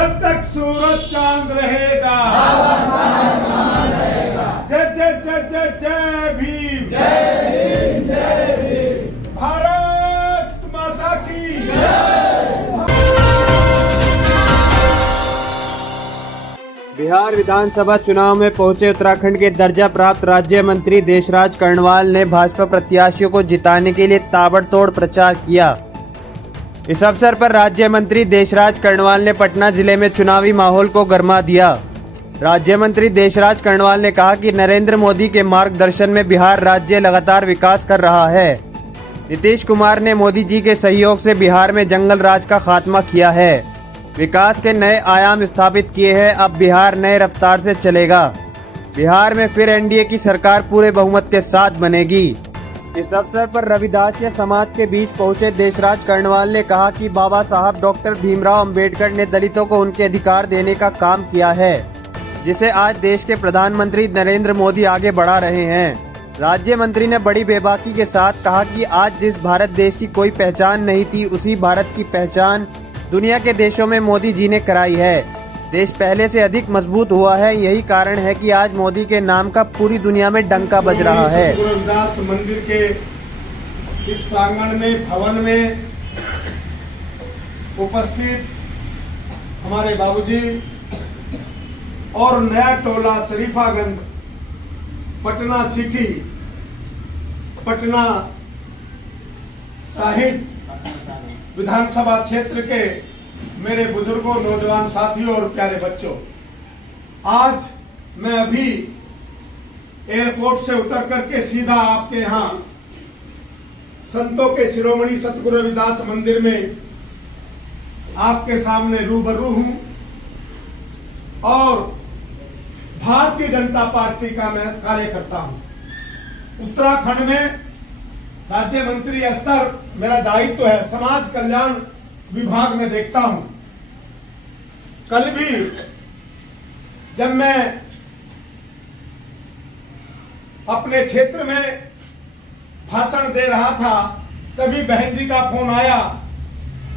जब तक सूरज चांद रहेगा, जय जय जय जय जय भीम, भारत माता की। बिहार विधानसभा चुनाव में पहुंचे उत्तराखंड के दर्जा प्राप्त राज्य मंत्री देशराज कर्णवाल ने भाजपा प्रत्याशियों को जिताने के लिए ताबड़तोड़ प्रचार किया। इस अवसर पर राज्य मंत्री देशराज कर्णवाल ने पटना जिले में चुनावी माहौल को गरमा दिया। राज्य मंत्री देशराज कर्णवाल ने कहा कि नरेंद्र मोदी के मार्गदर्शन में बिहार राज्य लगातार विकास कर रहा है। नीतीश कुमार ने मोदी जी के सहयोग से बिहार में जंगल राज का खात्मा किया है, विकास के नए आयाम स्थापित किए हैं। अब बिहार नए रफ्तार से चलेगा। बिहार में फिर एनडीए की सरकार पूरे बहुमत के साथ बनेगी। इस अवसर पर रविदासिया समाज के बीच पहुंचे देशराज कर्णवाल ने कहा कि बाबा साहब डॉक्टर भीमराव अंबेडकर ने दलितों को उनके अधिकार देने का काम किया है, जिसे आज देश के प्रधानमंत्री नरेंद्र मोदी आगे बढ़ा रहे हैं। राज्य मंत्री ने बड़ी बेबाकी के साथ कहा कि आज जिस भारत देश की कोई पहचान नहीं थी, उसी भारत की पहचान दुनिया के देशों में मोदी जी ने कराई है। देश पहले से अधिक मजबूत हुआ है। यही कारण है कि आज मोदी के नाम का पूरी दुनिया में डंका बज रहा है। गुरु रविदास मंदिर के इस प्रांगण में, भवन में उपस्थित हमारे बाबूजी और नया टोला शरीफागंज, पटना सिटी, पटना साहिब विधानसभा क्षेत्र के मेरे बुजुर्गों, नौजवान साथियों और प्यारे बच्चों, आज मैं अभी एयरपोर्ट से उतर करके सीधा आपके यहाँ संतों के शिरोमणि सतगुरु रविदास मंदिर में आपके सामने रूबरू हूं और भारतीय जनता पार्टी का मैं कार्यकर्ता हूं। उत्तराखंड में राज्य मंत्री स्तर मेरा दायित्व है। समाज कल्याण विभाग में देखता हूं। कल भी जब मैं अपने क्षेत्र में भाषण दे रहा था, तभी बहन जी का फोन आया,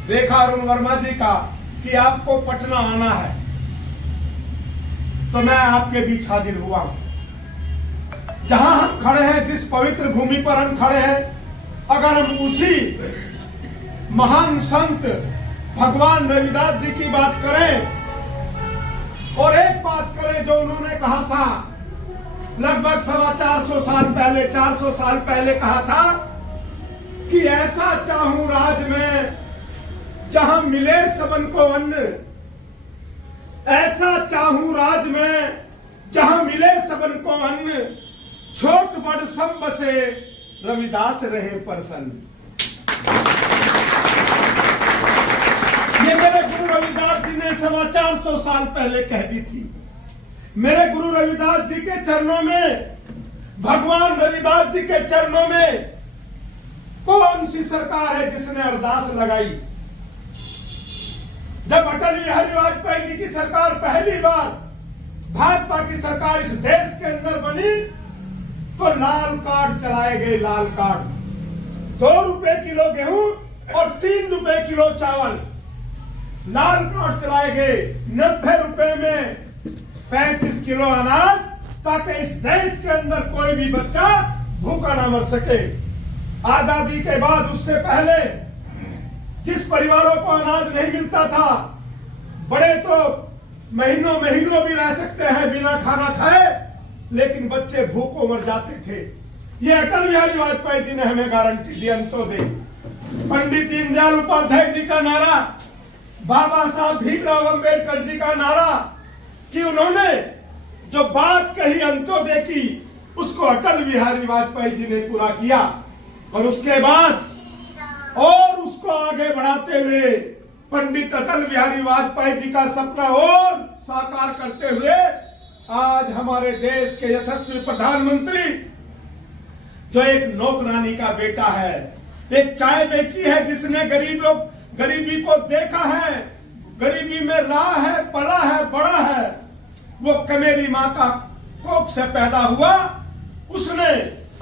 रेखा अरुण वर्मा जी का, कि आपको पटना आना है। तो मैं आपके बीच हाजिर हुआ हूं। जहां हम खड़े हैं, जिस पवित्र भूमि पर हम खड़े हैं, अगर हम उसी महान संत भगवान रविदास जी की बात करें और एक बात करें जो उन्होंने कहा था लगभग 450 साल पहले, 400 साल पहले कहा था कि ऐसा चाहूं राज में जहां मिले सबन को अन्न, ऐसा चाहूं राज में जहां मिले सबन को अन्न, छोट बड़ सब बसे रविदास रहे प्रसन्न। ये मेरे गुरु रविदास जी ने 450 साल पहले कह दी थी। मेरे गुरु रविदास जी के चरणों में, भगवान रविदास जी के चरणों में कौन सी सरकार है जिसने अरदास लगाई? जब अटल बिहारी वाजपेयी जी की सरकार पहली बार भाजपा की सरकार इस देश के अंदर बनी, तो लाल कार्ड चलाए गए। लाल कार्ड, 2 रुपए किलो गेहूं और 3 रुपए किलो चावल। लाल कार्ड चलाए गए। 90 रुपए में 35 किलो अनाज, ताकि इस देश के अंदर कोई भी बच्चा भूखा ना मर सके। आजादी के बाद, उससे पहले जिस परिवारों को अनाज नहीं मिलता था, बड़े तो महीनों महीनों भी रह सकते हैं बिना खाना खाए, लेकिन बच्चे भूखों मर जाते थे। ये अटल बिहारी वाजपेयी जी ने हमें गारंटी दी, अंत्योदय। पंडित दीनदयाल उपाध्याय जी का नारा, बाबा साहब भीमराव अंबेडकर जी का नारा, कि उन्होंने जो बात कही अंत्योदय की, उसको अटल बिहारी वाजपेयी जी ने पूरा किया। और उसके बाद और उसको आगे बढ़ाते हुए पंडित अटल बिहारी वाजपेयी जी का सपना और साकार करते हुए आज हमारे देश के यशस्वी प्रधानमंत्री, जो एक नौकरानी का बेटा है, एक चाय बेची है, जिसने गरीबी को देखा है, गरीबी में रहा है, पला है, बड़ा है, वो कमेरी माँ का कोख से पैदा हुआ, उसने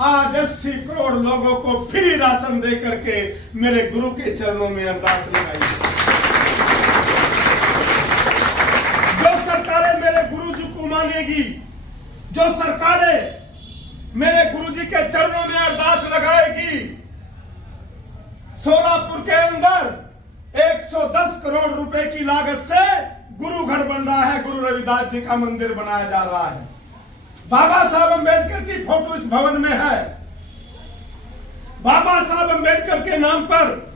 आज 80 करोड़ लोगों को फ्री राशन दे करके मेरे गुरु के चरणों में अरदास लगाई। बनेगी, जो सरकारें मेरे गुरुजी के चरणों में अरदास लगाएगी, सोलापुर के अंदर 110 करोड़ रुपए की लागत से गुरु घर बन रहा है, गुरु रविदास जी का मंदिर बनाया जा रहा है। बाबा साहब अंबेडकर की फोटो इस भवन में है। बाबा साहब अंबेडकर के नाम पर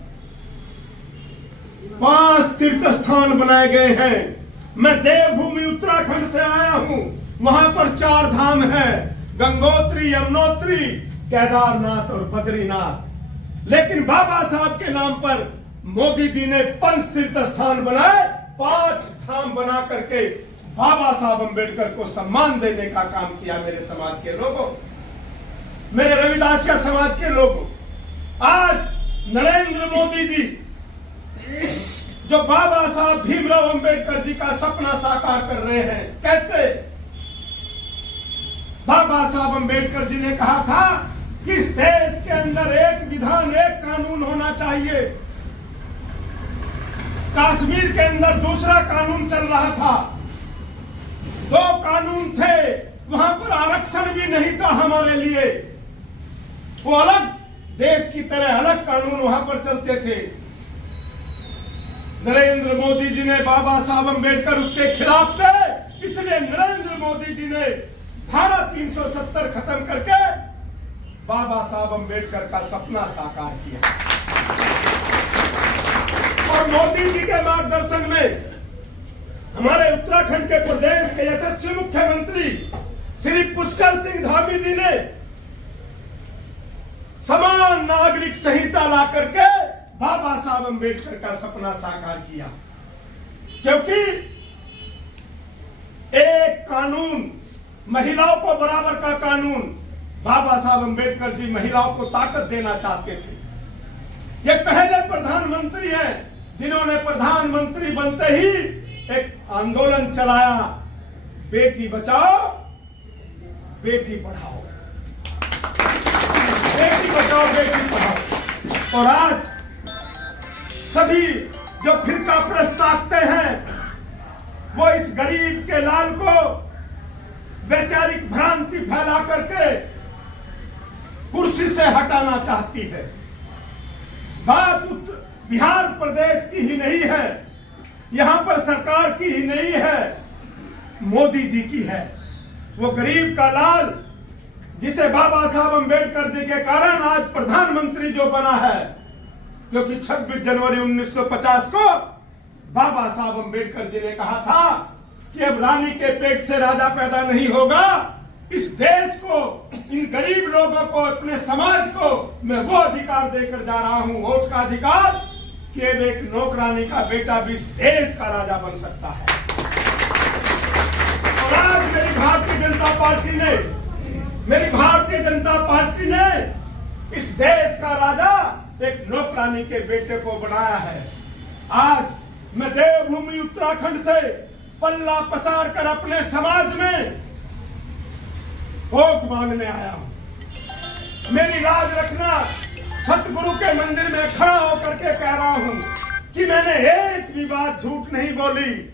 5 तीर्थ स्थान बनाए गए हैं। मैं देवभूमि उत्तराखंड से आया हूं, वहां पर 4 धाम है, गंगोत्री, यमुनोत्री, केदारनाथ और बद्रीनाथ। लेकिन बाबा साहब के नाम पर मोदी जी ने 5 तीर्थ स्थान बनाए, 5 धाम बना करके बाबा साहब अंबेडकर को सम्मान देने का काम किया। मेरे समाज के लोगों, मेरे रविदासिया समाज के लोगों, आज नरेंद्र मोदी जी जो बाबा साहब भीमराव अंबेडकर जी का सपना साकार कर रहे हैं, कैसे? बाबा साहब अंबेडकर जी ने कहा था कि इस देश के अंदर एक विधान, एक कानून होना चाहिए। कश्मीर के अंदर दूसरा कानून चल रहा था, 2 कानून थे, वहां पर आरक्षण भी नहीं था हमारे लिए। वो अलग देश की तरह अलग कानून वहां पर चलते थे। नरेंद्र मोदी जी ने, बाबा साहब अंबेडकर उसके खिलाफ थे, इसलिए नरेंद्र मोदी जी ने धारा 370 खत्म करके बाबा साहब अंबेडकर का सपना साकार किया। और मोदी जी के मार्गदर्शन में हमारे उत्तराखंड के प्रदेश के यशस्वी मुख्यमंत्री श्री पुष्कर सिंह धामी जी ने समान नागरिक संहिता ला करके बाबा साहब अंबेडकर का सपना साकार किया। क्योंकि एक कानून, महिलाओं को बराबर का कानून, बाबा साहब अंबेडकर जी महिलाओं को ताकत देना चाहते थे। ये पहले प्रधानमंत्री हैं जिन्होंने प्रधानमंत्री बनते ही एक आंदोलन चलाया, बेटी बचाओ बेटी पढ़ाओ, बेटी बचाओ बेटी पढ़ाओ। और आज सभी जो फिरका प्रस्त ताकते हैं, वो इस गरीब के लाल को वैचारिक भ्रांति फैला करके कुर्सी से हटाना चाहती है। बात बिहार प्रदेश की ही नहीं है, यहां पर सरकार की ही नहीं है, मोदी जी की है। वो गरीब का लाल जिसे बाबा साहब अंबेडकर जी के कारण आज प्रधानमंत्री जो बना है, क्योंकि 26 जनवरी 1950 को बाबा साहब अंबेडकर जी ने कहा था कि अब रानी के पेट से राजा पैदा नहीं होगा। इस देश को, इन गरीब लोगों को, अपने समाज को मैं वो अधिकार देकर जा रहा हूं, वोट का अधिकार, कि एक नौकरानी का बेटा भी इस देश का राजा बन सकता है। और आज मेरी भारतीय जनता पार्टी ने इस देश का राजा एक नौकरानी के बेटे को बनाया है। आज मैं देवभूमि उत्तराखंड से पल्ला पसार कर अपने समाज में वोट मांगने आया हूं। मेरी लाज रखना, सतगुरु के मंदिर में खड़ा होकर के कह रहा हूं कि मैंने एक भी बात झूठ नहीं बोली।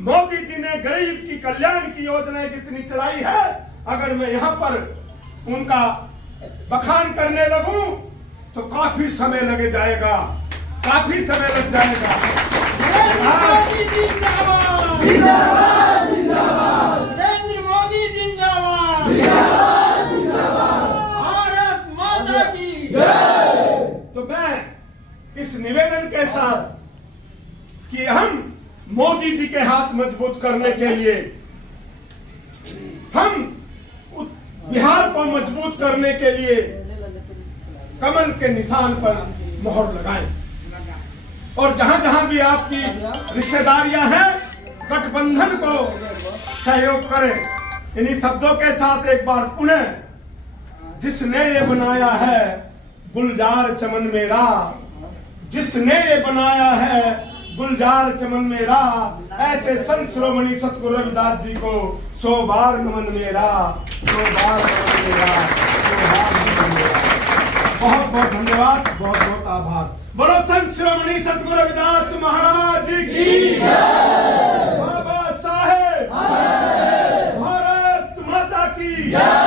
मोदी जी ने गरीब की कल्याण की योजनाएं जितनी चलाई है, अगर मैं यहां पर उनका बखान करने लगूं तो काफी समय लग जाएगा, काफी समय लग जाएगा। नरेंद्र मोदी जिंदाबाद, भारत माता की जय। तो मैं इस निवेदन के साथ कि हम मोदी जी के हाथ मजबूत करने के लिए, हम बिहार को मजबूत करने के लिए कमल के निशान पर मोहर लगाएं। और जहां जहां भी आपकी रिश्तेदारियां हैं, गठबंधन को सहयोग करें। इन्हीं शब्दों के साथ एक बार पुनः, जिसने ये बनाया है गुलजार चमन मेरा, जिसने ये बनाया है गुलजार चमन मेरा, ऐसे संत शिरोमणि सतगुरु रविदास जी को 100 बार नमन मेरा, 100 बार नमन मेरा, 100 बार नमन मेरा। बहुत बहुत धन्यवाद, बहुत बहुत आभार। बोलो संत शिरोमणि सतगुरु रविदास महाराज की जय। बाबा साहेब भारत की